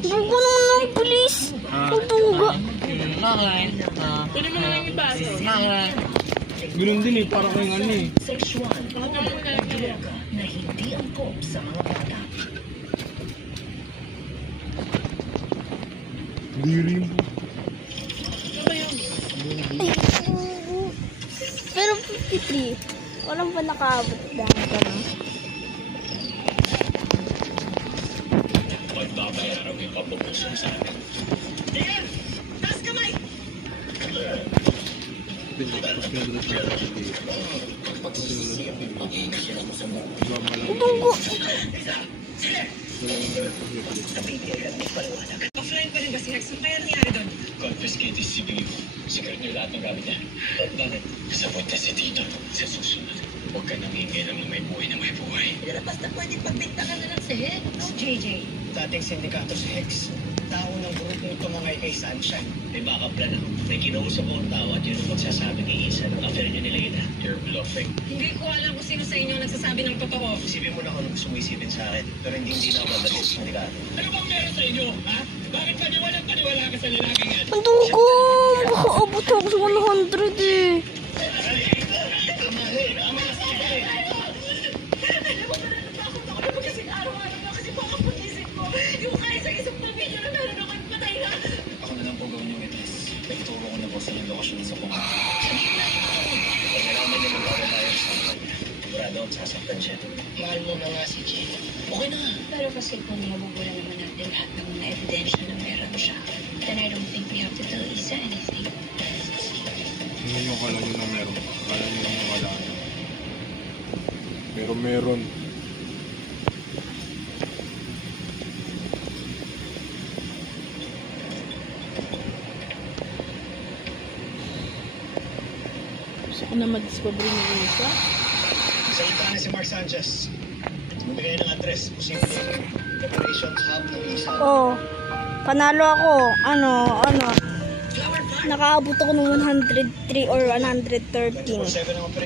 Tugo naman ng pulis. Tutuga. Kunin mo na lang yung baso. Ganun din eh, parang kayong ano eh. Na hindi angkop sa mga bata. Diri mo. Pero 53. Walang pa nakaabot dahil ka na. Pagbabayaran mo yung papupusun sa amin. Ayan! Taas kamay! Tugo. Offline pa rin ba si Hex? Ano kaya nangyari doon? Confiscated CPU. Secret niyo lahat ng gamit niya. Bakit? Kasabot na si Tito. Sa susunod, huwag ka namingay ng may buhay na may buhay. Pero basta pwede pagbintangan na lang si Hex. JJ. Dating sindikato si Hex. Tao ng grupong tumangay kay Sunshine. May backup plan ako. May kinausap akong tao at yun ang magsasabi kay Isa ng affair niyo nila Ida. You're bluffing. Hindi ko alam kung sino sa inyo ang nagsasabi ng totoo. Isipin mo na kung sumisipin sa akin. Pero hindi na ako babalik sa sindikato. Ano bang meron sa inyo, ha? Bakit paniwala ka sa lalaking yan? Ang tugo. Makaabot ako sa 100 eh. Ako na lang po gawin yung witness. Nagturo ko na po sa yung lokasyon sa pong. Pag nalaman niya magkawala sa akin, sigurado ang sasaktan siya. Mahal mo na nga si Jay. Okay na. Pero kasi kung nabubula naman natin lahat ng mga ebidensya na meron siya, then I don't think we have to tell Isa anything. Ano yung kala nyo na meron? Kala nyo lang wala na. Pero meron. Gusto ko na mag-discover ng isa. Salita na si Mark Sanchez. Magbigay ng address. Posible. Operations hub ng isa. Oh. Panalo ako. Ano. Nakaabot ako ng 103 or 113. 24/7 ang operation.